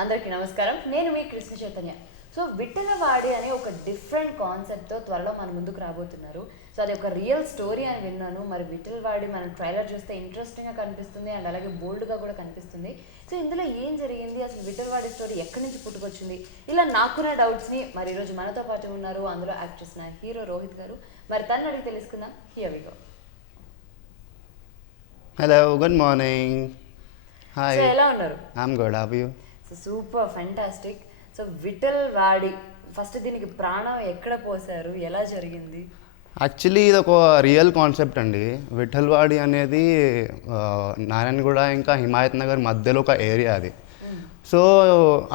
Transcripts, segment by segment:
అందరికీ నమస్కారం. నేను మీ కృష్ణ చైతన్య. సో విఠలవాడి అనే ఒక డిఫరెంట్ కాన్సెప్ట్తో త్వరలో మన ముందుకు రాబోతున్నారు. సో అది ఒక రియల్ స్టోరీ అని విన్నాను. మరి విఠలవాడి మనం ట్రైలర్ చూస్తే ఇంట్రెస్టింగ్గా కనిపిస్తుంది అండ్ అలాగే బోల్డ్గా కూడా కనిపిస్తుంది. సో ఇందులో ఏం జరిగింది, అసలు విఠలవాడి స్టోరీ ఎక్కడి నుంచి పుట్టుకొచ్చింది, ఇలా నాకున్న డౌట్స్ని మరి ఈరోజు మనతో పాటు ఉన్నారు అందులో యాక్ట్ చేసిన హీరో రోహిత్ గారు. మరి తను అడిగి తెలుసుకుందాం. Here we go. Hello, good morning. Hi. So ఎలా ఉన్నారు? I'm good. How are you? So super fantastic. So Vithalavadi first దీనికి ప్రాణం ఎక్కడ పోసారు, ఎలా జరిగింది? యాక్చువల్లీ ఇది ఒక రియల్ కాన్సెప్ట్ అండి. విఠలవాడి అనేది నారాయణగూడ ఇంకా హిమాయత్ నగర్ మధ్యలో ఒక ఏరియా అది. సో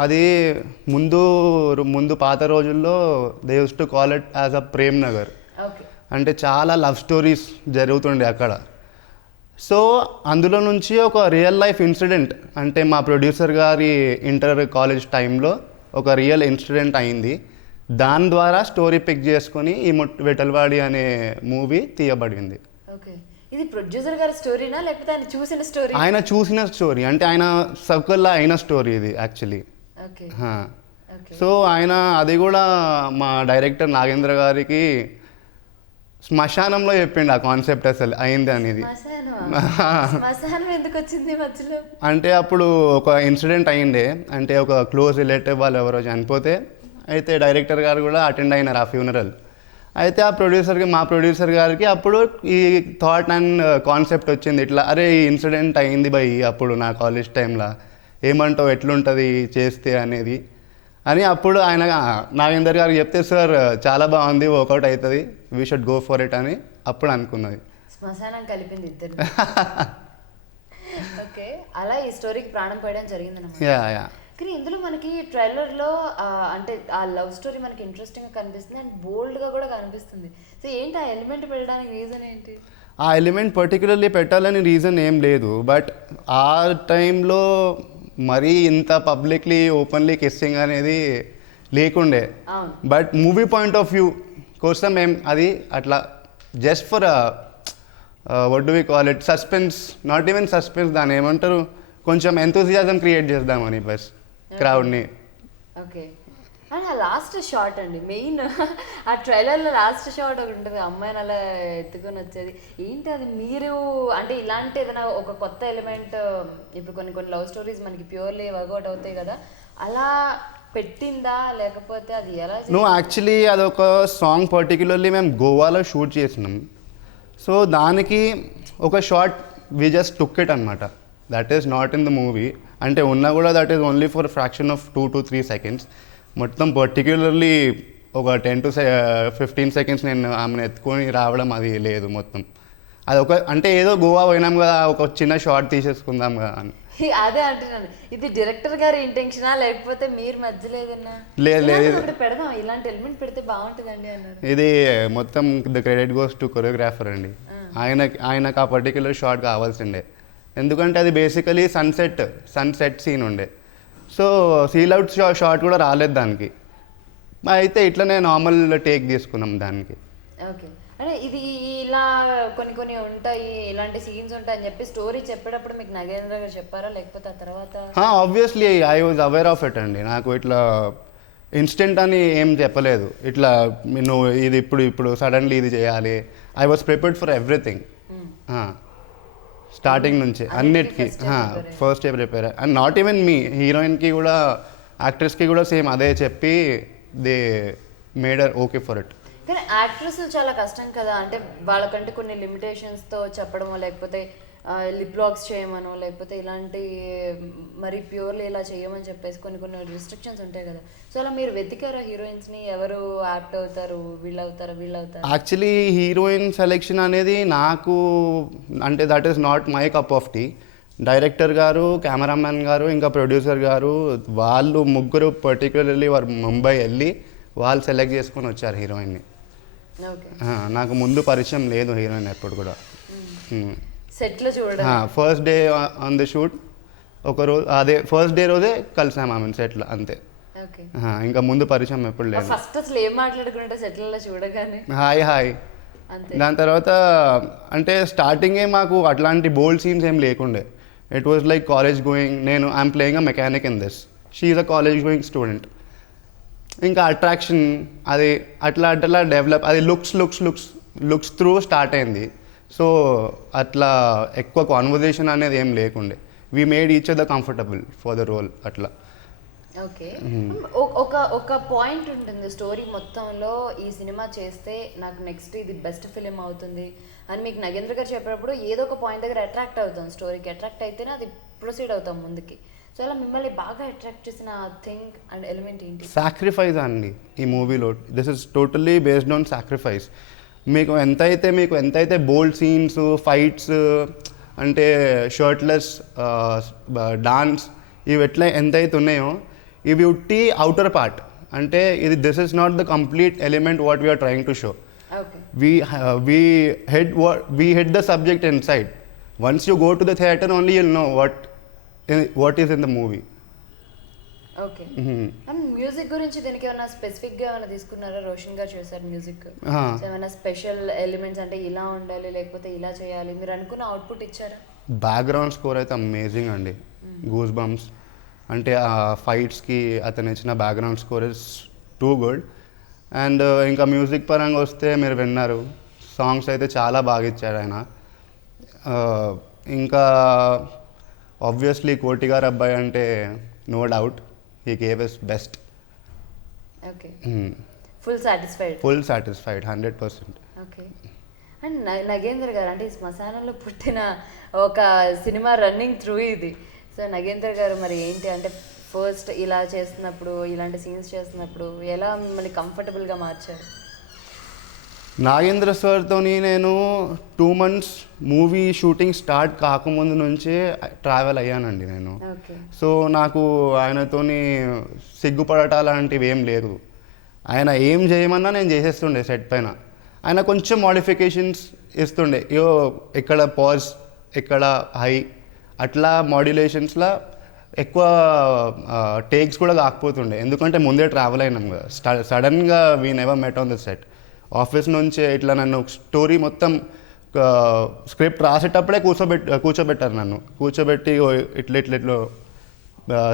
అది ముందు పాత రోజుల్లో they used to call it as a Prem Nagar. Okay. అంటే చాలా లవ్ స్టోరీస్ జరుగుతుండే అక్కడ. సో అందులో నుంచి ఒక రియల్ లైఫ్ ఇన్సిడెంట్, అంటే మా ప్రొడ్యూసర్ గారి ఇంటర్ కాలేజ్ టైంలో ఒక రియల్ ఇన్సిడెంట్ అయింది. దాని ద్వారా స్టోరీ పిక్ చేసుకొని ఈ విఠలవాడి అనే మూవీ తీయబడింది. ఓకే. ఇది ప్రొడ్యూసర్ గారి స్టోరీనా లేకపోతే ఆయన చూసిన స్టోరీ? ఆయన చూసిన స్టోరీ, అంటే ఆయన సర్కిల్లో అయిన స్టోరీ ఇది యాక్చువల్లీ. ఓకే. సో ఆయన అది కూడా మా డైరెక్టర్ నాగేంద్ర గారికి శ్మశానంలో చెప్పిండు ఆ కాన్సెప్ట్ అసలు అయింది అనేది. శ్మశానం ఎందుకు వచ్చింది మధ్యలో? అంటే అప్పుడు ఒక ఇన్సిడెంట్ అయ్యిండే, అంటే ఒక క్లోజ్ రిలేటివ్ వాళ్ళు ఎవరో చనిపోతే అయితే డైరెక్టర్ గారు కూడా అటెండ్ అయినారు ఆ ఫ్యూనరల్. అయితే మా ప్రొడ్యూసర్ గారికి అప్పుడు ఈ థాట్ అండ్ కాన్సెప్ట్ వచ్చింది, ఇట్లా అరే ఈ ఇన్సిడెంట్ అయింది బై అప్పుడు నా కాలేజ్ టైంలో, ఏమంటావు ఎట్లుంటుంది చేస్తే అనేది అని అప్పుడు ఆయన నాగేందర్ గారికి చెప్తే, సార్ చాలా బాగుంది, వర్కౌట్ అవుతుంది, we should go for it అని అప్పుడు అనుకున్నది. శ్మశానం కలిపింది ఇద్దరు. ఓకే. అలా ఈ స్టోరీకి ప్రాణం పోయడం జరిగిందన్నమాట. యా. కానీ ఇందులో మనకి ట్రైలర్లో అంటే ఆ లవ్ స్టోరీ మనకి ఇంట్రెస్టింగ్గా కనిపిస్తుంది అండ్ బోల్డ్గా కూడా కనిపిస్తుంది. సో ఏంటి ఆ ఎలిమెంట్ పెట్టడానికి రీజన్ ఏంటి? ఆ ఎలిమెంట్ పర్టికులర్లీ పెట్టాలని రీజన్ ఏం లేదు, బట్ ఆ టైంలో మరీ ఇంత పబ్లిక్లీ ఓపెన్లీ కిస్సింగ్ అనేది లేకుండే. But movie point of view కోసం అది అట్లా just for what do we call it, suspense, not even suspense, దాన్ని ఏమంటారు, కొంచెం ఎంతూజియాజం క్రియేట్ చేద్దామని బస్ క్రౌడ్ని. ఓకే. అండ్ ఆ లాస్ట్ షాట్ అండి మెయిన్, ఆ ట్రైలర్లో లాస్ట్ షాట్ ఒకటి ఉంటుంది, అమ్మాయిని అలా ఎత్తుకొని వచ్చేది ఏంటి అది? మీరు అంటే ఇలాంటి ఏదైనా ఒక కొత్త ఎలిమెంట్, ఇప్పుడు కొన్ని లవ్ స్టోరీస్ మనకి ప్యూర్లీ వర్కౌట్ అవుతాయి కదా, అలా పెట్టిందా లేకపోతే అది ఎలా? యాక్చువల్లీ అదొక సాంగ్ పర్టికులర్లీ మేము గోవాలో షూట్ చేసినాం. సో దానికి ఒక shot we just took it అనమాట, that is not in the movie. అంటే ఉన్నా కూడా that is only for fraction of 2 to 3 seconds. మొత్తం పర్టిక్యులర్లీ ఒక 10 to 15 seconds నేను ఆమెను ఎత్తుకొని రావడం అది లేదు మొత్తం. అది అంటే ఏదో గోవా పోయినాం కదా, ఒక చిన్న షార్ట్ తీసేసుకుందాం కదా అని. అదే అంటున్నాను, ఇది డైరెక్టర్ గారి ఇంటెన్షనా లేకపోతే మీరు మధ్యలో ఏదన్నా? లేదు, పెడదాం ఇలాంటి ఎలిమెంట్ పెడితే బాగుంటుందండి అన్నారు. ఇది మొత్తం the credit goes to choreographer అండి. ఆయనకు ఆ పర్టిక్యులర్ షార్ట్ కావాల్సిండే, ఎందుకంటే అది బేసికలీ సన్సెట్ సీన్ ఉండే. సో సీల్-అవుట్ షార్ట్ కూడా రాలేదు దానికి, అయితే ఇట్లనే నార్మల్ టేక్ తీసుకున్నాం దానికి. ఓకే. అంటే ఇది ఇలా కొన్ని ఉంటాయి, ఇలాంటి సీన్స్ ఉంటాయి అని చెప్పి స్టోరీ చెప్పేటప్పుడు మీకు నాగేంద్ర గారు చెప్పారా లేకపోతే ఆ తర్వాత? Obviously I was aware of it అండి. నాకు ఇట్లా ఇన్స్టెంట్ అని ఏం చెప్పలేదు, ఇట్లా నువ్వు ఇది ఇప్పుడు సడన్లీ ఇది చేయాలి. I was prepared for everything starting నుంచి అన్నిటికీ. First day prepare, and not even me, హీరోయిన్కి కూడా యాక్ట్రెస్కి కూడా సేమ్ అదే చెప్పి they made her okay for it. కానీ యాక్ట్రెస్ చాలా కష్టం కదా, అంటే వాళ్ళకంటే కొన్ని లిమిటేషన్స్తో చెప్పడమో లేకపోతే లిప్ లాక్స్ చేయమనో లేకపోతే ఇలాంటి మరి ప్యూర్లీ ఇలా చేయమని చెప్పేసి కొన్ని రిస్ట్రిక్షన్స్ ఉంటాయి కదా. సో అలా మీరు వెతికారా హీరోయిన్స్ని, ఎవరు యాప్ట్ అవుతారు, వీళ్ళు అవుతారు? యాక్చువల్లీ హీరోయిన్ సెలెక్షన్ అనేది నాకు అంటే that is not my cup of tea. Director గారు, కెమెరామ్యాన్ గారు, ఇంకా ప్రొడ్యూసర్ గారు, వాళ్ళు ముగ్గురు పర్టికులర్లీ వారు ముంబై వెళ్ళి వాళ్ళు సెలెక్ట్ చేసుకొని వచ్చారు హీరోయిన్ని. నాకు ముందు పరిచయం లేదు హీరోయిన్ ఎప్పుడు కూడా. సెట్లో చూడండి, first day on the shoot ఒకరోజు అదే ఫస్ట్ డే రోజే కలిసాము ఆమెను సెట్లో, అంతే. ఇంకా ముందు పరిచయం ఎప్పుడు లేదు. ఫస్ట్ అసలు ఏం మాట్లాడుకుంటే సెట్లలో చూడగానే హాయ్. దాని తర్వాత అంటే స్టార్టింగే మాకు అట్లాంటి బోల్డ్ సీన్స్ ఏం లేకుండే. It was like college going, I'm playing a mechanic in this she's a college going student. ఇంకా అట్రాక్షన్ అది అట్లా అట్లా డెవలప్, అది లుక్స్ త్రూ స్టార్ట్ అయింది. సో అట్లా ఎక్కువ కాన్వర్జేషన్ అనేది ఏం లేకుండే. We made each other comfortable for the role అట్లా. ఓకే. ఒక పాయింట్ ఉంటుంది స్టోరీ మొత్తంలో, ఈ సినిమా చేస్తే నాకు నెక్స్ట్ ఇది బెస్ట్ ఫిలిం అవుతుంది అని మీకు నగేంద్ర గారు చెప్పినప్పుడు ఏదో ఒక పాయింట్ దగ్గర అట్రాక్ట్ అవుతాం, స్టోరీకి అట్రాక్ట్ అయితేనే అది ప్రొసీడ్ అవుతాం ముందుకి. సో అలా మిమ్మల్ని బాగా అట్రాక్ట్ చేసిన థింగ్ అండ్ ఎలిమెంట్ ఏంటి? సాక్రిఫైస్ అండి ఈ మూవీలో. This is totally based on sacrifice. మీకు ఎంతైతే బోల్డ్ సీన్స్, ఫైట్స్, అంటే షర్ట్లెస్ డాన్స్, ఇవి ఎంతైతే ఉన్నాయో ఇవి ఉట్టి అవుటర్ పార్ట్. అంటే ఇది this is not the complete element what we are trying to show. We hid the subject inside. Once you go to the theater only you'll know what is in the movie. Okay. And music గురించి దీనికి ఏమైనా స్పెసిఫిక్గా ఏమైనా తీసుకున్నారా? రోషన్ గారు చేశారు music, ఏమైనా special elements అంటే ఇలా ఉండాలి లేకపోతే ఇలా చేయాలి మీరు అనుకున్న అవుట్పుట్ ఇచ్చారా? బ్యాక్గ్రౌండ్ స్కోర్ అయితే అమేజింగ్ అండి. Goose bumps. అంటే ఆ ఫైట్స్కి అతను ఇచ్చిన background score is too good. And ఇంకా మ్యూజిక్ పరంగా వస్తే మీరు విన్నారు, సాంగ్స్ అయితే చాలా బాగా ఇచ్చాడు ఆయన. ఇంకా ఆబ్వియస్లీ కోటి గారు అబ్బాయి అంటే no doubt he gave his best. Okay. Full satisfied 100%. Okay. And Nagendra గారు అంటే ఈ శ్మశానంలో పుట్టిన ఒక సినిమా రన్నింగ్ త్రూ ఇది. సో నగేంద్ర గారు మరి ఏంటి అంటే ఫస్ట్ ఇలా చేస్తున్నప్పుడు, ఇలాంటి సీన్స్ చేస్తున్నప్పుడు ఎలా మిమ్మల్ని కంఫర్టబుల్గా మార్చారు? నాగేంద్ర సార్తో నేను 2 months మూవీ షూటింగ్ స్టార్ట్ కాకముందు నుంచే ట్రావెల్ అయ్యానండి నేను. సో నాకు ఆయనతోని సిగ్గుపడటాలాంటివి ఏం లేదు. ఆయన ఏం చేయమన్నా నేను చేసేస్తుండే సెట్ పైన. ఆయన కొంచెం మోడిఫికేషన్స్ ఇస్తుండే, ఇక్కడ పాజ్, ఇక్కడ హై, అట్లా మాడ్యులేషన్స్లో ఎక్కువ టేక్స్ కూడా కాకపోతుండే. ఎందుకంటే ముందే ట్రావెల్ అయినాం కదా. సడన్గా we never met on the set. Office నుంచి ఇట్లా నన్ను స్టోరీ మొత్తం స్క్రిప్ట్ రాసేటప్పుడే కూర్చోబెట్టారు నన్ను. కూర్చోబెట్టి ఇట్లా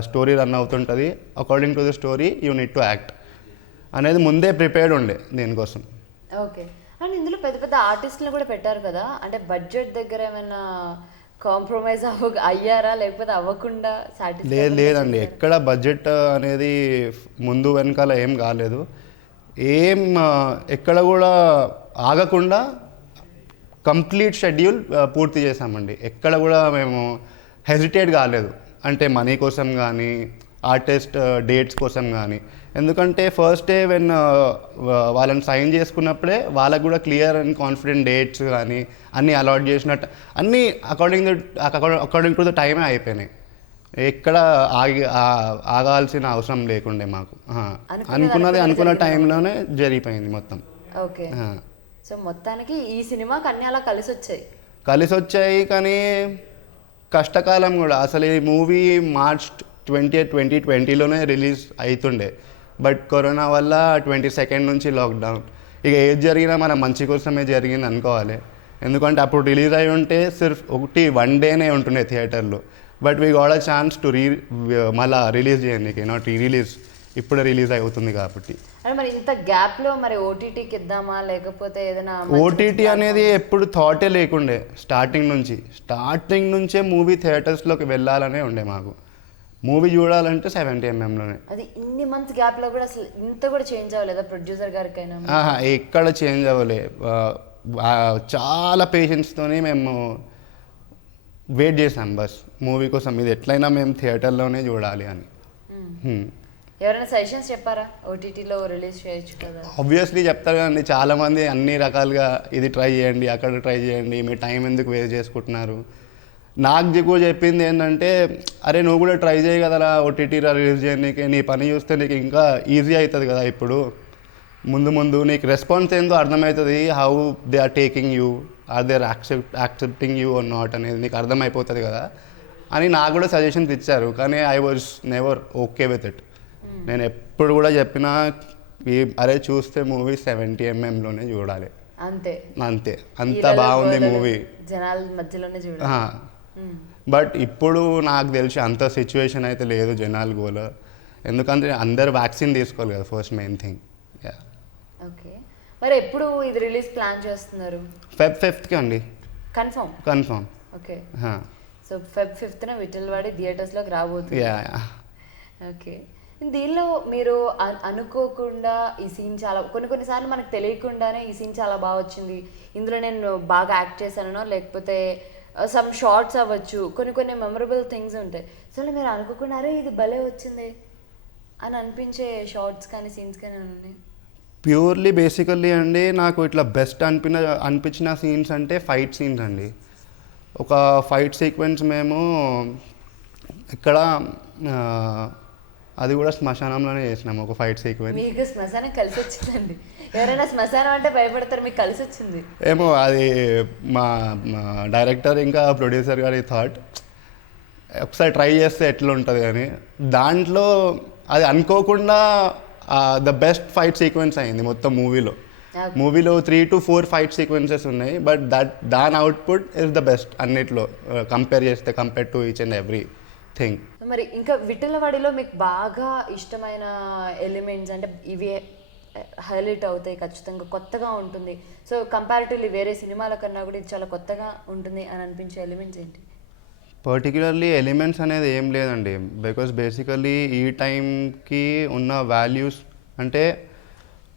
స్టోరీ రన్ అవుతుంటుంది, according to the story you need to act అనేది ముందే ప్రిపేర్డ్ ఉండే దీనికోసం. ఓకే. అండ్ ఇందులో పెద్ద పెద్ద ఆర్టిస్టులు కూడా పెట్టారు కదా, అంటే బడ్జెట్ దగ్గర ఏమైనా కాంప్రమైజ్ అయ్యారా లేకపోతే అవ్వకుండా? లేదండి, ఎక్కడ బడ్జెట్ అనేది ముందు వెనకాల ఏం కాలేదు. ఎక్కడ కూడా ఆగకుండా కంప్లీట్ షెడ్యూల్ పూర్తి చేసామండి. ఎక్కడ కూడా మేము హెజిటేట్ కాలేదు, అంటే మనీ కోసం కానీ ఆర్టిస్ట్ డేట్స్ కోసం కానీ. ఎందుకంటే ఫస్ట్ డే వెన్ వాళ్ళని సైన్ చేసుకున్నప్పుడే వాళ్ళకు కూడా క్లియర్ అండ్ కాన్ఫిడెంట్ డేట్స్ కానీ అన్నీ అలాట్ చేసినట్టు అన్నీ అకార్డింగ్ టు ద టైమే అయిపోయినాయి. ఎక్కడ ఆగాల్సిన అవసరం లేకుండే మాకు. అనుకున్న టైంలోనే జరిగిపోయింది మొత్తం. ఓకే. సో మొత్తానికి ఈ సినిమాకి అన్నీ అలా కలిసి వచ్చాయి. కానీ కష్టకాలం కూడా. అసలు ఈ మూవీ March 20, 2020లోనే రిలీజ్ అవుతుండే. బట్ కరోనా వల్ల 22nd నుంచి లాక్డౌన్. ఇక ఏది జరిగినా మన మంచి కోసమే జరిగింది అనుకోవాలి. ఎందుకంటే అప్పుడు రిలీజ్ అయి ఉంటే సిర్ఫ్ 1 డేనే ఉంటుండే థియేటర్లో. But we got a chance to మళ్ళీ రిలీజ్ చేయడానికి, నాట్ రిలీజ్, ఇప్పుడే రిలీజ్ అవుతుంది కాబట్టి. మరి ఇంత గ్యాప్లో మరి ఓటీటీకి ఇద్దామా లేకపోతే ఏదైనా? ఓటీటీ అనేది ఎప్పుడు థాటే లేకుండే. స్టార్టింగ్ నుంచే మూవీ థియేటర్స్లోకి వెళ్ళాలనే ఉండే మాకు. మూవీ చూడాలంటే 70mmలోనే. అది ఇన్ని మంత్స్ గ్యాప్లో కూడా అసలు ఇంత కూడా చేంజ్ అవ్వలేదా ప్రొడ్యూసర్ గారికైనా? ఎక్కడ చేంజ్ అవ్వలే. చాలా పేషెన్స్తోనే మేము వెయిట్ చేసాం బస్ మూవీ కోసం. ఇది ఎట్లయినా మేము థియేటర్లోనే చూడాలి అని. ఎవరైనా సజెషన్స్ చెప్పారా ఓటీటీలో రిలీజ్ చేయొచ్చు కదా? ఆబ్వియస్లీ చెప్తారు కదండి, చాలామంది అన్ని రకాలుగా ఇది ట్రై చేయండి, అక్కడ ట్రై చేయండి, మీ టైం ఎందుకు వేస్ట్ చేసుకుంటున్నారు. నాకు ఎక్కువ చెప్పింది ఏంటంటే, అరే నువ్వు కూడా ట్రై చేయి కదరా ఓటీటీలో రిలీజ్ చేయడానికి, నీ పని చూస్తే నీకు ఇంకా ఈజీ అవుతుంది కదా. ఇప్పుడు ముందు నీకు రెస్పాన్స్ ఏందో అర్థమవుతుంది. How they are taking you, are they accepting you or not అనేది నీకు అర్థమైపోతుంది కదా అని నాకు కూడా సజెషన్స్ ఇచ్చారు. కానీ I was never okay with it. నేను ఎప్పుడు కూడా చెప్పినా అరే చూస్తే మూవీ 70mmలోనే చూడాలి, అంతే అంత బాగుంది మూవీ, జనాల మధ్యలోనే చూడాలి. బట్ ఇప్పుడు నాకు తెలిసి అంత సిచ్యువేషన్ అయితే లేదు జనాలు గోల. ఎందుకంటే అందరు వ్యాక్సిన్ తీసుకోవాలి కదా first main thing. Yeah. Okay, మరి ఎప్పుడు ఇది రిలీజ్ ప్లాన్ చేస్తున్నారు? Feb 5th అండి. కన్ఫర్మ్. ఓకే, హా. సో Feb 5th విఠల్వాడి థియేటర్స్లోకి రాబోతుంది. Yeah yeah. ఓకే, దీనిలో మీరు అనుకోకుండా ఈ సీన్ చాలా కొన్నిసార్లు మనకు తెలియకుండానే ఈ సీన్ చాలా బాగా వచ్చింది, ఇందులో నేను బాగా యాక్ట్ చేశానో లేకపోతే సమ్ షార్ట్స్ అవ్వచ్చు, కొన్ని మెమరబుల్ థింగ్స్ ఉంటాయి. సో మీరు అనుకోకుండా అరే ఇది భలే వచ్చింది అని అనిపించే షార్ట్స్ కానీ సీన్స్ కానీ ఉన్నాయి? ప్యూర్లీ బేసికల్లీ అండి నాకు ఇట్లా బెస్ట్ అనిపించిన సీన్స్ అంటే ఫైట్ సీన్స్ అండి. ఒక ఫైట్ సీక్వెన్స్ మేము ఇక్కడ అది కూడా శ్మశానంలోనే చేసినాము ఒక ఫైట్ సీక్వెన్స్. మీకు శ్మశానం కలిసి వచ్చిందండి? ఎవరైనా శ్మశానం అంటే భయపడతారు, మీకు కలిసి వచ్చింది? ఏమో అది మా డైరెక్టర్ ఇంకా ప్రొడ్యూసర్ గారి థాట్, ఒకసారి ట్రై చేస్తే ఎట్లా ఉంటుంది అని. దాంట్లో అది అనుకోకుండా ద బెస్ట్ ఫైట్ సీక్వెన్స్ అయింది మొత్తం మూవీలో. మూవీలో 3 to 4 ఫైట్ సీక్వెన్సెస్ ఉన్నాయి, బట్ దాని అవుట్పుట్ ఇస్ ద బెస్ట్ అన్నిట్లో compare to each and every thing. మరి ఇంకా విఠలవాడిలో మీకు బాగా ఇష్టమైన ఎలిమెంట్స్ అంటే ఇవే హైలైట్ అవుతాయి, ఖచ్చితంగా కొత్తగా ఉంటుంది, సో కంపారిటివ్లీ వేరే సినిమాల కన్నా కూడా ఇది చాలా కొత్తగా ఉంటుంది అని అనిపించే ఎలిమెంట్స్ ఏంటి? పర్టికులర్లీ ఎలిమెంట్స్ అనేది ఏం లేదండి, బికాస్ బేసికల్లీ ఈ టైంకి ఉన్న వాల్యూస్ అంటే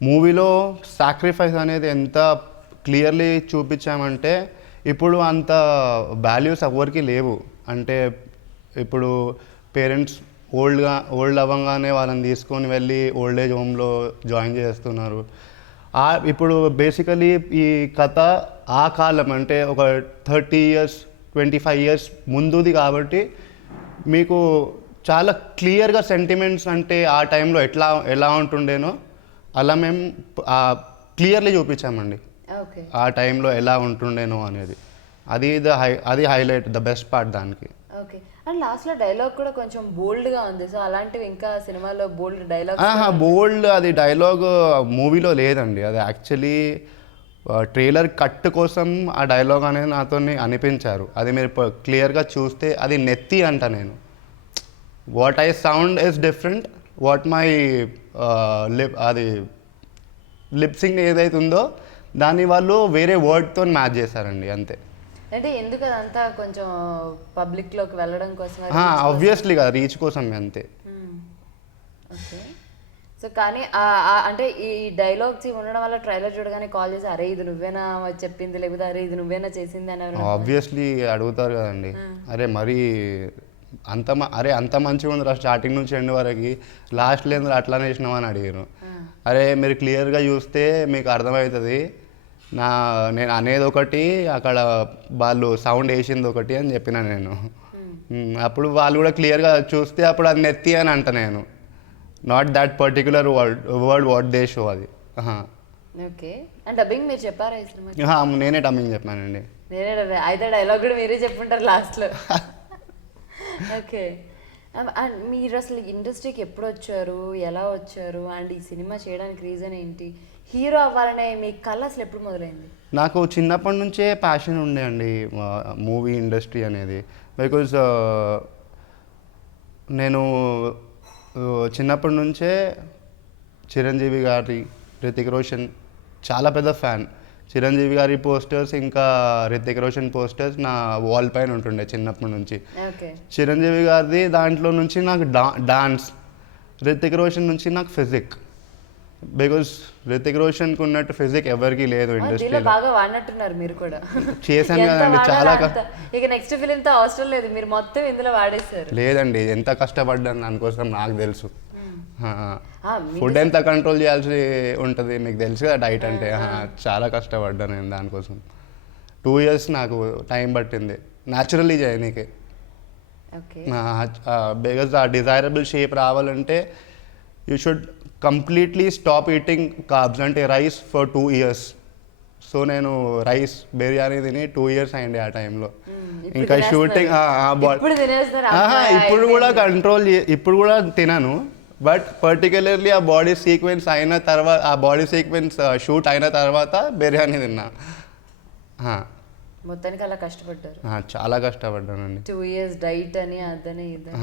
మూవీలో సాక్రిఫైస్ అనేది ఎంత క్లియర్లీ చూపించామంటే ఇప్పుడు అంత వాల్యూస్ ఎవరికి లేవు. అంటే ఇప్పుడు పేరెంట్స్ ఓల్డ్ అవ్వగానే వాళ్ళని తీసుకొని వెళ్ళి ఓల్డ్ ఏజ్ హోమ్లో జాయిన్ చేస్తున్నారు. ఇప్పుడు బేసికలీ ఈ కథ ఆ కాలం అంటే ఒక 30 years 25 years ముందుది కాబట్టి మీకు చాలా క్లియర్గా సెంటిమెంట్స్ అంటే ఆ టైంలో ఎలా ఉంటుండేనో అలా మేము క్లియర్లీ చూపించామండి. ఓకే, ఆ టైంలో ఎలా ఉంటుండేనో అనేది. అది హైలైట్, ద బెస్ట్ పార్ట్ దానికి. ఓకే, అండ్ లాస్ట్లో డైలాగ్ కూడా కొంచెం బోల్డ్గా ఉంది, సో అలాంటివి ఇంకా సినిమాలో బోల్డ్ డైలాగ్? బోల్డ్ అది డైలాగ్ మూవీలో లేదండి, అది యాక్చువల్లీ ట్రైలర్ కట్ కోసం ఆ డైలాగ్ అనేది నాతో అనిపించారు. అది మీరు క్లియర్గా చూస్తే అది నెత్తి అంట నేను. What I sound is different, what my అది లిప్సింగ్ ఏదైతే ఉందో దాన్ని వాళ్ళు వేరే వర్డ్తో మ్యాచ్ చేశారండి అంతే. అంటే ఎందుకు అదంతా కొంచెం పబ్లిక్లోకి వెళ్ళడం కోసం? ఆబ్వియస్లీ కదా, రీచ్ కోసం అంతే. ఓకే, సో కానీ అంటే ఈ డైలాగ్స్ ఉండడం వల్ల ట్రైలర్ చూడగానే కాల్ చేసి అరే ఇది నువ్వేనా చెప్పింది, లేకపోతే అరే ఇది నువ్వేనా చేసింది అని ఆబ్వియస్లీ అడుగుతారు కదండి. అరే మరి అంత మంచిగా ఉందిరా స్టార్టింగ్ నుంచి ఎండ్ వరకు, లాస్ట్ లేదు అట్లానే వేసినావు అని అడిగారు. అరే మీరు క్లియర్గా చూస్తే మీకు అర్థమవుతుంది, నేను అనేది ఒకటి అక్కడ వాళ్ళు సౌండ్ వేసింది ఒకటి అని చెప్పిన నేను. అప్పుడు వాళ్ళు కూడా క్లియర్గా చూస్తే అప్పుడు అది నెత్తి అని అంట నేను, not that particular word what they show అది. ఓకే, అండ్ డబ్బింగ్ మీరు చెప్పారా ఈ సినిమా? నేనే డబ్బింగ్ చెప్పానండి. అయితే డైలాగ్ కూడా మీరే చెప్పుంటారు లాస్ట్లో. ఓకే, అండ్ మీరు అసలు ఇండస్ట్రీకి ఎప్పుడు వచ్చారు, ఎలా వచ్చారు, అండ్ ఈ సినిమా చేయడానికి రీజన్ ఏంటి, హీరో అవ్వాలనే మీ కళ అసలు ఎప్పుడు మొదలైంది? నాకు చిన్నప్పటి నుంచే ప్యాషన్ ఉండే అండి మూవీ ఇండస్ట్రీ అనేది. బికాజ్ నేను చిన్నప్పటి నుంచే చిరంజీవి గారి, రితిక్ రోషన్ చాలా పెద్ద ఫ్యాన్. చిరంజీవి గారి పోస్టర్స్ ఇంకా రితిక్ రోషన్ పోస్టర్స్ నా వాల్ పైన ఉంటుండే చిన్నప్పటి నుంచి. చిరంజీవి గారిది దాంట్లో నుంచి నాకు డాన్స్, రితిక్ రోషన్ నుంచి నాకు ఫిజిక్. బికాజ్ రితిక్ రోషన్కి ఉన్నట్టు ఫిజిక్ ఎవరికి లేదు ఇండస్ట్రీలో. బాగా వాడినట్టున్నారు మీరు కూడా. చేశాను కదండి చాలా. ఇక నెక్స్ట్ ఫిలింతో అవసరం లేదు, మీరు మొత్తం ఇందులో వాడేశారు. లేదండి, ఎంత కష్టపడ్డాను దానికోసం నాకు తెలుసు. ఫుడ్ ఎంత కంట్రోల్ చేయాల్సి ఉంటుంది మీకు తెలుసు కదా, డైట్ అంటే. చాలా కష్టపడ్డాను నేను దానికోసం. 2 years నాకు టైం పట్టింది న్యాచురల్లీ చేయనీకి. బికాజ్ ఆ డిజైరబుల్ షేప్ రావాలంటే you should completely stop eating carbs అంటే రైస్ ఫర్ 2 years. సో నేను రైస్ బిర్యానీ తిని 2 years అయింది ఆ టైంలో. ఇంకా షూటింగ్ ఇప్పుడు కూడా కంట్రోల్, ఇప్పుడు కూడా తినను, బట్ పర్టికులర్లీ ఆ బాడీ సీక్వెన్స్ అయిన తర్వాత, ఆ బాడీ సీక్వెన్స్ షూట్ అయిన తర్వాత బిర్యానీ తిన్నా. మొత్తానికి అలా కష్టపడ్డారు? చాలా కష్టపడ్డానండి. 2 years డైట్ అని అదని ఇదని.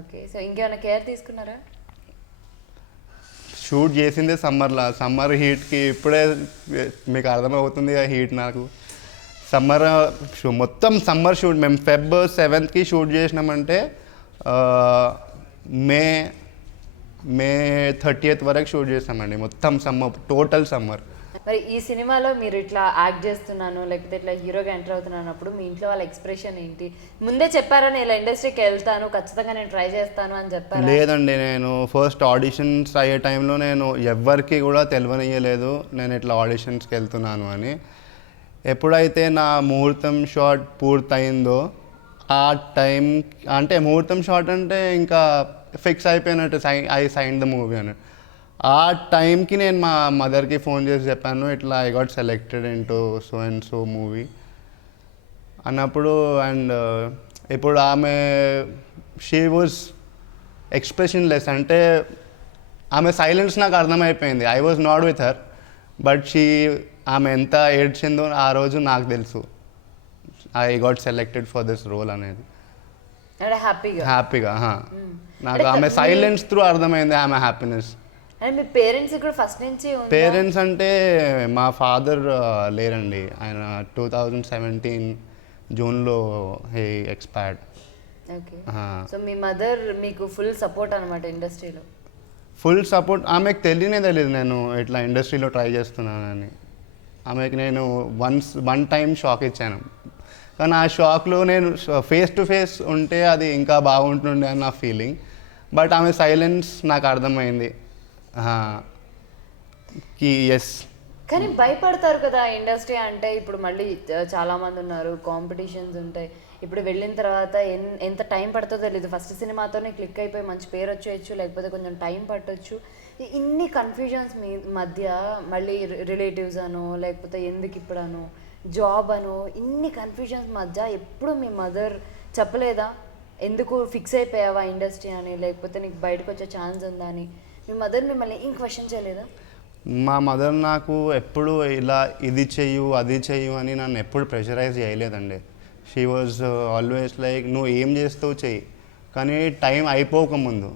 ఓకే, సో ఇంకేమైనా కేర్ తీసుకున్నారా? షూట్ చేసిందే సమ్మర్ హీట్కి ఇప్పుడే మీకు అర్థమవుతుంది ఆ హీట్ నాకు. సమ్మర్ మొత్తం సమ్మర్ షూట్ మేము Feb 7th షూట్ చేసినామంటే మే 30th వరకు షూట్ చేసామండి. మొత్తం సమ్మర్, టోటల్ సమ్మర్. మరి ఈ సినిమాలో మీరు ఇట్లా యాక్ట్ చేస్తున్నాను లేకపోతే ఇట్లా హీరోగా ఎంటర్ అవుతున్నానప్పుడు మీ ఇంట్లో వాళ్ళ ఎక్స్ప్రెషన్ ఏంటి? ముందే చెప్పారా నేను ఇలా ఇండస్ట్రీకి వెళ్తాను ఖచ్చితంగా నేను ట్రై చేస్తాను అని చెప్పారా? లేదండి, నేను ఫస్ట్ ఆడిషన్స్ అయ్యే టైంలో నేను ఎవ్వరికి కూడా తెలియనియలేదు నేను ఇట్లా ఆడిషన్స్కి వెళ్తున్నాను అని. ఎప్పుడైతే నా ముహూర్తం షాట్ పూర్తయిందో ఆ టైం, అంటే ముహూర్తం షాట్ అంటే ఇంకా ఫిక్స్ అయిపోయినట్టు, ఐ సైన్ ద మూవీ అని. ఆ టైంకి నేను మా మదర్కి ఫోన్ చేసి చెప్పాను ఇట్లా I got selected into so and so movie అన్నప్పుడు. అండ్ ఇప్పుడు ఆమె షీ వాజ్ ఎక్స్ప్రెషన్ లెస్, అంటే ఆమె సైలెన్స్ నాకు అర్థమైపోయింది. I was not with her, but ఆమె ఎంత ఏడ్చిందో ఆ రోజు నాకు తెలుసు I got selected for this role అనేది. హ్యాపీగా నాకు ఆమె సైలెన్స్ త్రూ అర్థమైంది ఆమె హ్యాపీనెస్. అండ్ మీ పేరెంట్స్ కూడా ఫస్ట్ నుంచి పేరెంట్స్ అంటే మా ఫాదర్ లేరండి, ఆయన 2017 జూన్లో హీ ఎక్స్పైర్డ్. ఓకే. సో మీ మదర్ మీకు ఫుల్ సపోర్ట్ అనమాట ఇండస్ట్రీలో? Full support. ఆమెకు తెలియదు నేను ఇట్లా ఇండస్ట్రీలో ట్రై చేస్తున్నానని. ఆమెకి నేను వన్ టైం షాక్ ఇచ్చాను, కానీ ఆ షాక్లో నేను ఫేస్ టు ఫేస్ ఉంటే అది ఇంకా బాగుంటుండే అని నా ఫీలింగ్. బట్ ఆమె సైలెన్స్ నాకు అర్థమైంది ఎస్. కానీ భయపడతారు కదా ఇండస్ట్రీ అంటే. ఇప్పుడు మళ్ళీ చాలామంది ఉన్నారు, కాంపిటీషన్స్ ఉంటాయి. ఇప్పుడు వెళ్ళిన తర్వాత ఎంత టైం పడుతుందో తెలియదు. ఫస్ట్ సినిమాతోనే క్లిక్ అయిపోయి మంచి పేరు వచ్చేయచ్చు, లేకపోతే కొంచెం టైం పట్టొచ్చు. ఇన్ని కన్ఫ్యూజన్స్ మీ మధ్య మళ్ళీ రిలేటివ్స్ అనో లేకపోతే ఎందుకు ఇప్పుడనో జాబ్ అనో ఇన్ని కన్ఫ్యూజన్స్ మధ్య ఎప్పుడు మీ మదర్ చెప్పలేదా ఎందుకు ఫిక్స్ అయిపోయావా ఇండస్ట్రీ అని, లేకపోతే నీకు బయటకు వచ్చే ఛాన్స్ ఉందా అని? మీ మదర్ మిమ్మల్ని ఏం క్వశ్చన్ చేయలేదా? మా మదర్ నాకు ఎప్పుడు ఇలా ఇది చెయ్యు అది చెయ్యు అని నన్ను ఎప్పుడు ప్రెషరైజ్ చేయలేదండి. షీ వాజ్ ఆల్వేస్ లైక్ నువ్వు ఏం చేస్తావు చెయ్యి, కానీ టైం అయిపోకముందు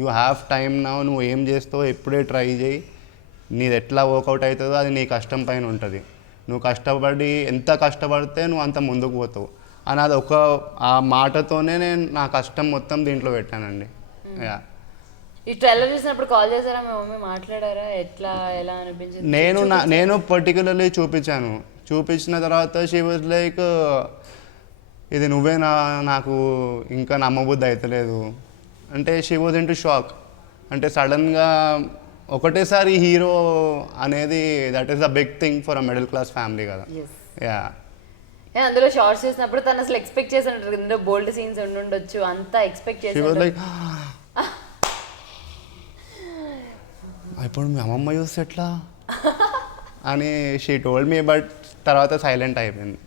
యూ హ్యావ్ టైం నా, నువ్వు ఏం చేస్తావు ఎప్పుడే ట్రై చేయి, నీది ఎట్లా వర్కౌట్ అవుతుందో అది నీ కష్టం పైన ఉంటుంది. నువ్వు కష్టపడి ఎంత కష్టపడితే నువ్వు అంత ముందుకు పోతావు అని అది ఆ మాటతోనే నేను నా కష్టం మొత్తం దీంట్లో పెట్టానండి. యా. ఈ ట్రైలర్ చూసినప్పుడు కాల్ చేశారా మీ మమ్మీ? మాట్లాడారా ఎలా అనిపించింది? నేను పర్టికులర్లీ చూపించిన తర్వాత షీ వాజ్ లైక్ ఇది నువ్వే నాకు ఇంకా నమ్మబుద్ధి అవుతలేదు అంటే షీ వాజ్ ఇంటూ షాక్. అంటే సడన్గా ఒకటేసారి హీరో అనేది that is the big thing for a middle class family కదా. యా. అందులో షార్ట్స్ చూసినప్పుడు తను అసలు ఎక్స్పెక్ట్ చేసి ఉంటారు, ఇందులో బోల్డ్ సీన్స్ ఉండొచ్చు, అంతా ఎక్స్పెక్ట్ చేసి ఇప్పుడు మీ అమ్మమ్మ చూస్తే ఎట్లా అని షీ టోల్డ్ మీ. బట్ తర్వాత సైలెంట్ అయిపోయింది.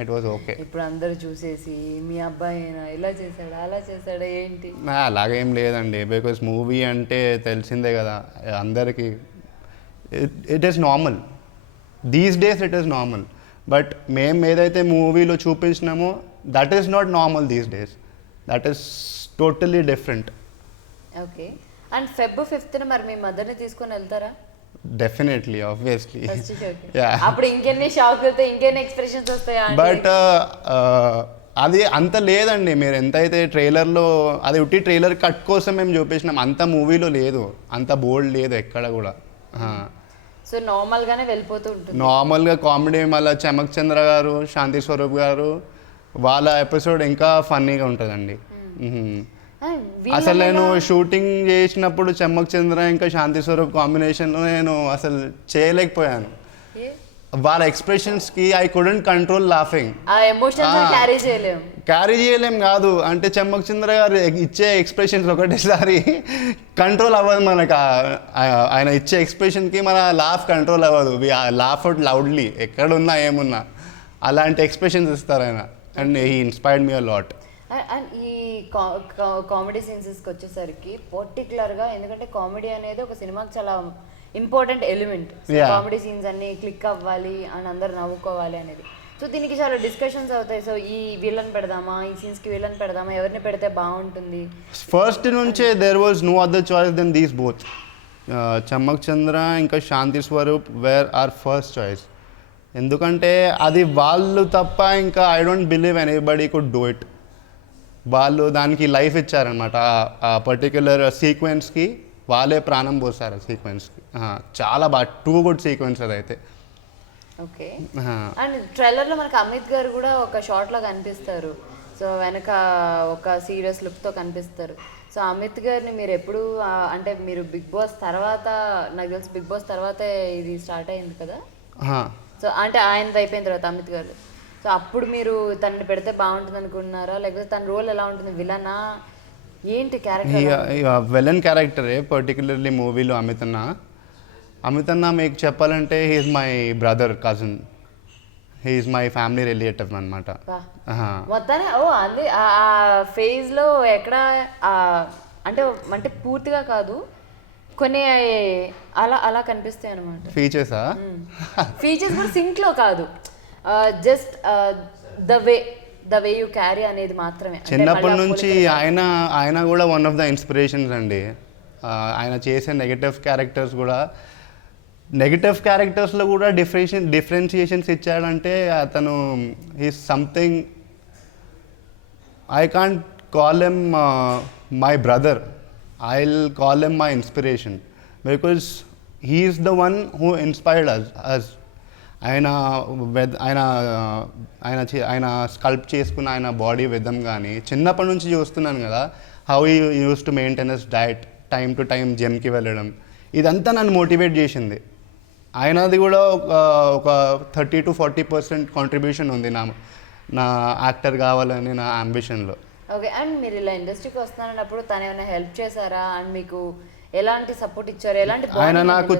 It was okay. ఇప్పుడు అందరూ చూసేసి మీ అబ్బాయి ఇలా చేశాడా అలా చేశాడా ఏంటి? అలాగేం లేదండి, బికాస్ మూవీ అంటే తెలిసిందే కదా అందరికీ. It is normal these days, it is normal. But మేము ఏదైతే మూవీలో చూపించినామో that is not normal these days, that is totally different. Okay. And Feb 5th మరి మీ మదర్ని తీసుకొని వెళ్తారా? Definitely, obviously. అప్పుడు ఇంకెన్ని షాక్ అవుతాయి, ఇంకెన్ని ఎక్స్ప్రెషన్స్ వస్తాయా? బట్ అది అంత లేదండి. మీరు ఎంతైతే ట్రైలర్లో అది ఉట్టి ట్రైలర్ కట్ కోసం మేము చూపించినాం, అంత మూవీలో లేదు, అంత బోల్డ్ లేదు ఎక్కడ కూడా. సో నార్మల్గానే వెళ్ళిపోతూ ఉంటుంది. నార్మల్గా కామెడీ. మళ్ళీ చమక్ చంద్ర గారు, శాంతి స్వరూప్ గారు వాళ్ళ ఎపిసోడ్ ఇంకా ఫన్నీగా ఉంటుందండి. అసలు నేను షూటింగ్ చేసినప్పుడు చమ్మక్ చంద్ర ఇంకా శాంతి స్వరూప్ కాంబినేషన్లో నేను అసలు చేయలేకపోయాను. వాళ్ళ ఎక్స్ప్రెషన్స్కి I couldn't control laughing. Carry చేయలేం కాదు, అంటే చమ్మక్ చంద్ర గారు ఇచ్చే ఎక్స్ప్రెషన్స్ ఒకటేసారి కంట్రోల్ అవ్వదు మనకు. ఆయన ఇచ్చే ఎక్స్ప్రెషన్కి మన లాఫ్ కంట్రోల్ అవ్వదు. లాఫ్ అవుట్ లౌడ్లీ ఎక్కడున్నా ఏమున్నా అలాంటి ఎక్స్ప్రెషన్స్ ఇస్తారు ఆయన. And he inspired me a lot. And ఈ కామెడీ సీన్స్కి వచ్చేసరికి పర్టికులర్గా, ఎందుకంటే కామెడీ అనేది ఒక సినిమాకి చాలా ఇంపార్టెంట్ ఎలిమెంట్. కామెడీ సీన్స్ అన్ని క్లిక్ అవ్వాలి అని అందరు నవ్వుకోవాలి అనేది. సో దీనికి చాలా డిస్కషన్స్ అవుతాయి. సో ఈ వీళ్ళని పెడదామా, ఈ సీన్స్కి వీళ్ళని పెడదామా, ఎవరిని పెడితే బాగుంటుంది? ఫస్ట్ నుంచే there was no other choice then these both. Chammak Chandra ఇంకా Shanti Swaroop were our first choice. ఎందుకంటే అది వాళ్ళు తప్ప ఇంకా I don't believe anybody could do it. వాళ్ళు దానికి లైఫ్ ఇచ్చారనమాట. ఆ పర్టిక్యులర్ సీక్వెన్స్కి వాళ్ళే ప్రాణం పోస్తారు. సీక్వెన్స్కి చాలా బాగా టూ గుడ్ సీక్వెన్స్ అదైతే. ఓకే. అండ్ ట్రైలర్లో మనకి అమిత్ గారు కూడా ఒక షార్ట్లో కనిపిస్తారు. సో వెనక ఒక సీరియస్ లుక్తో కనిపిస్తారు. సో అమిత్ గారిని మీరు ఎప్పుడు అంటే మీరు బిగ్ బాస్ తర్వాత, నాకు తెలిసి బిగ్ బాస్ తర్వాతే ఇది స్టార్ట్ అయింది కదా. సో అంటే ఆయనది అయిపోయిన తర్వాత అమిత్ గారు, సో అప్పుడు మీరు తనని పెడితే బాగుంటుంది అనుకున్నారా, లేకపోతే తన రోల్ ఎలా ఉంటుంది, విలనా ఏంటి క్యారెక్టర్? విలన్ క్యారెక్టరే పర్టికులర్లీ మూవీలో అమిత్ అన్న మీకు చెప్పాలంటే he's my brother cousin, he's my family relative అనమాట. మొత్తాన్ని అంది ఆ ఫేజ్లో ఎక్కడ అంటే అంటే పూర్తిగా కాదు, కొన్ని అలా అలా కనిపిస్తాయి అనమాట. ఫీచర్స్ కూడా సింక్లో కాదు, just the way you carry అనేది మాత్రమే. చిన్నప్పటి నుంచి ఆయన కూడా వన్ ఆఫ్ ద ఇన్స్పిరేషన్స్ అండి. ఆయన చేసే నెగటివ్ క్యారెక్టర్స్లో కూడా డిఫరెన్షియేషన్స్ ఇచ్చాడంటే అతను is something. I can't call him my brother, I will call him my inspiration, because he is the one who inspired us. ఆయన ఆయన స్కల్ప్ చేసుకున్న ఆయన బాడీ విధం కానీ చిన్నప్పటి నుంచి చూస్తున్నాను కదా, how you used to maintain us diet, time to time జిమ్కి వెళ్ళడం, ఇదంతా నన్ను మోటివేట్ చేసింది. ఆయనది కూడా ఒక 30 to 40% కాంట్రిబ్యూషన్ ఉంది నా యాక్టర్ కావాలని నా అంబిషన్లో. ఓకే. అండ్ మీరు ఇలా ఇండస్ట్రీకి వస్తున్నారన్నప్పుడు తను ఏమైనా హెల్ప్ చేశారా? అండ్ మీకు ఎలాంటి సపోర్ట్ ఇచ్చారు? ఆయన నాకు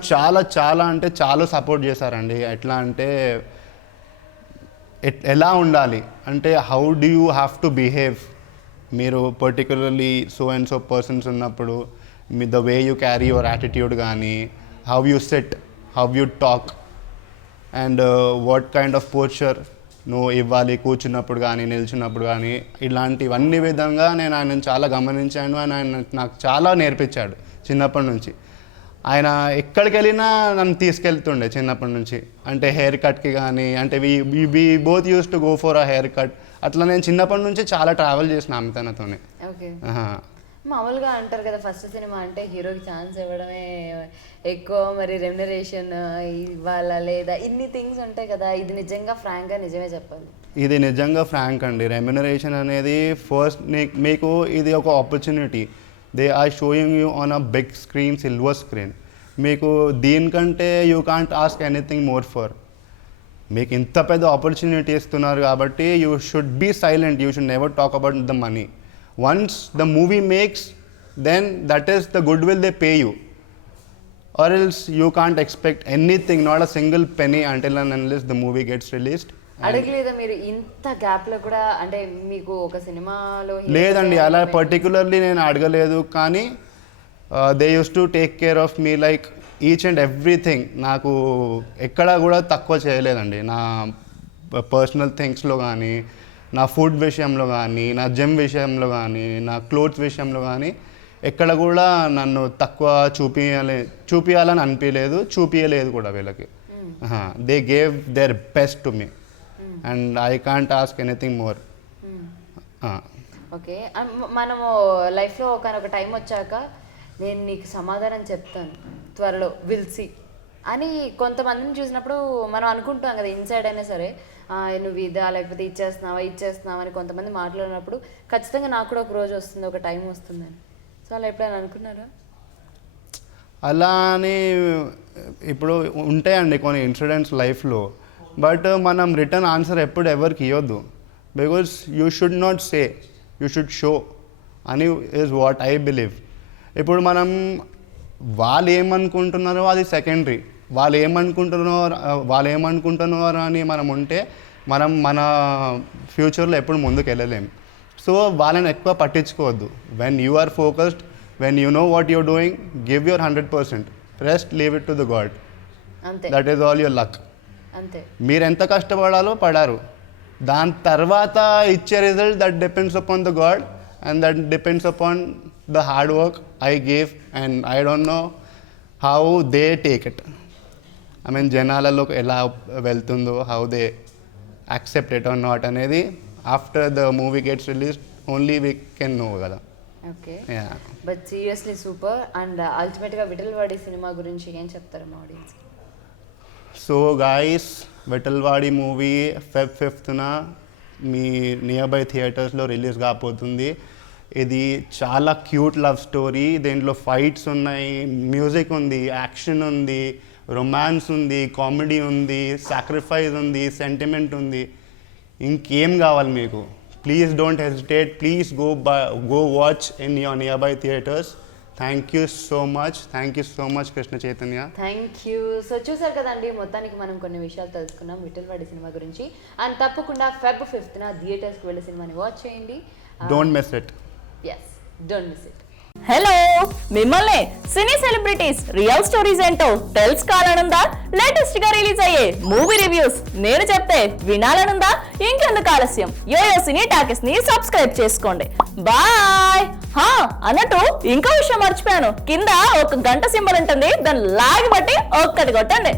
చాలా సపోర్ట్ చేశారండి. ఎట్లా అంటే ఎలా ఉండాలి అంటే how do you have to behave, మీరు particularly so and so persons ఉన్నప్పుడు the way you carry your attitude కానీ, how you sit, how you talk, and what kind of posture నువ్వు ఇవ్వాలి కూర్చున్నప్పుడు కానీ నిల్చున్నప్పుడు కానీ, ఇలాంటివన్నీ విధంగా నేను ఆయనను చాలా గమనించాను. ఆయన నాకు చాలా నేర్పించాడు చిన్నప్పటి నుంచి. ఆయన ఎక్కడికి వెళ్ళినా నన్ను తీసుకెళ్తుండే చిన్నప్పటి నుంచి. అంటే హెయిర్ కట్కి కానీ, అంటే we both used to go for a haircut. అట్లా నేను చిన్నప్పటి నుంచి చాలా ట్రావెల్ చేసిన అమితనతోనే. ఓకే. మామూలుగా అంటారు కదా, ఫస్ట్ సినిమా అంటే హీరోకి ఛాన్స్ ఇవ్వడమే ఎక్కువ, మరి రెమ్యునరేషన్ ఇవ్వాలా లేదా, ఇన్ని థింగ్స్ ఉంటాయి కదా. ఇది నిజంగా ఫ్రాంక్గా నిజమే చెప్పాలి, ఇది నిజంగా ఫ్రాంక్ అండి. రెమ్యునరేషన్ అనేది ఫస్ట్ మీకు ఇది ఒక opportunity. They are showing you on a big screen, silver screen. మీకు దీనికంటే you can't ask anything more for. మీకు ఇంత పెద్ద ఆపర్చునిటీ ఇస్తున్నారు కాబట్టి you should be silent, you should never talk about the money. Once the movie makes, then that is the goodwill they pay you, or else you can't expect anything, not a single penny until and unless the movie gets released. అడగలేదా మీరు ఇంత గ్యాప్లో కూడా? అంటే మీకు ఒక సినిమాలో లేదండి, అలా పర్టికులర్లీ నేను అడగలేదు. కానీ they used to take care of me like each and everything. నాకు ఎక్కడా కూడా తక్కువ చేయలేదండి, నా పర్సనల్ థింగ్స్లో కానీ, నా ఫుడ్ విషయంలో కానీ, నా జిమ్ విషయంలో కానీ, నా క్లోత్స్ విషయంలో కానీ ఎక్కడ కూడా నన్ను తక్కువ చూపించాలని అనిపించలేదు, చూపించలేదు కూడా వీళ్ళకి. They gave their best to me and I can't ask anything more. Okay. మనము లైఫ్లో ఒక టైం వచ్చాక నేను నీకు సమాధానం చెప్తాను త్వరలో, విల్ సీ అని కొంతమందిని చూసినప్పుడు మనం అనుకుంటాం కదా, ఇన్సైడ్ అయినా సరే, నువ్వు ఇదా లేకపోతే ఇచ్చేస్తున్నావా అని కొంతమంది మాట్లాడినప్పుడు ఖచ్చితంగా నాకు కూడా ఒక రోజు వస్తుంది, ఒక టైం వస్తుందని. సో అలా ఎప్పుడైనా అనుకున్నారా? అలా అని ఇప్పుడు ఉంటాయండి కొన్ని ఇన్సిడెంట్స్ లైఫ్లో, బట్ మనం రిటర్న్ ఆన్సర్ ఎప్పుడు ఎవరికి ఇవ్వద్దు. Because you should not say, you should show అని ఈజ్ వాట్ ఐ బిలీవ్. ఇప్పుడు మనం వాళ్ళు ఏమనుకుంటున్నారో అది సెకండరీ. వాళ్ళు ఏమనుకుంటున్నారు అని మనం ఉంటే మన ఫ్యూచర్లో ఎప్పుడు ముందుకు వెళ్ళలేము. సో వాళ్ళని ఎక్కువ పట్టించుకోవద్దు. When you are focused, when you know what you're doing, give your 100%. Rest leave it to the God. That is all your luck. మీరు ఎంత కష్టపడాలో పడారు, దాని తర్వాత ఇచ్చే result that depends upon the God and that depends upon the hard work I gave, and I don't know how they take it, I mean జనాలలో ఎలా వెళ్తుందో, how they accept it or not అనేది after the movie gets release only we can know కదా. Okay, ya. But seriously super. And అల్టిమేట్గా Vithalavadi cinema గురించి ఏం చెప్తారు మా audience? So guys, Vithalavadi movie Feb 5th మీ నియర్ బై థియేటర్స్లో రిలీజ్ కాబోతుంది. ఇది చాలా క్యూట్ లవ్ స్టోరీ. దీంట్లో ఫైట్స్ ఉన్నాయి, మ్యూజిక్ ఉంది, యాక్షన్ ఉంది, రొమాన్స్ ఉంది, కామెడీ ఉంది, సాక్రిఫైస్ ఉంది, సెంటిమెంట్ ఉంది. ఇంకేం కావాలి మీకు? Please don't hesitate, please go watch in your nearby theatres. Thank you so much Krishna Chaitanya. Thank you. So చూసారు కదండి, మొత్తానికి మనం కొన్ని విషయాలు తెలుసుకున్నాం విఠలవాడి సినిమా గురించి. అండ్ తప్పకుండా Feb 5th థియేటర్స్కి వెళ్ళి సినిమాని వాచ్ చేయండి. Don't miss it. Yes, don't miss it. Hello, మిమ్మల్ని సినీ సెలబ్రిటీస్ రియల్ స్టోరీస్ ఏంటో తెలుసుకోవాలనుందా? లేటెస్ట్ గా రిలీజ్ అయ్యే మూవీ రివ్యూస్ నేను చెప్తే వినాలనుందా? ఇంకెందుకు ఆలస్యం, యోయో సినీ టాకీస్ ని సబ్స్క్రైబ్ చేసుకోండి. బాయ్. అన్నట్టు ఇంకో విషయం మర్చిపోయాను, కింద ఒక గంట సింబల్ ఉంటుంది, దాన్ని లాగి బట్టి ఒక్కటి కొట్టండి.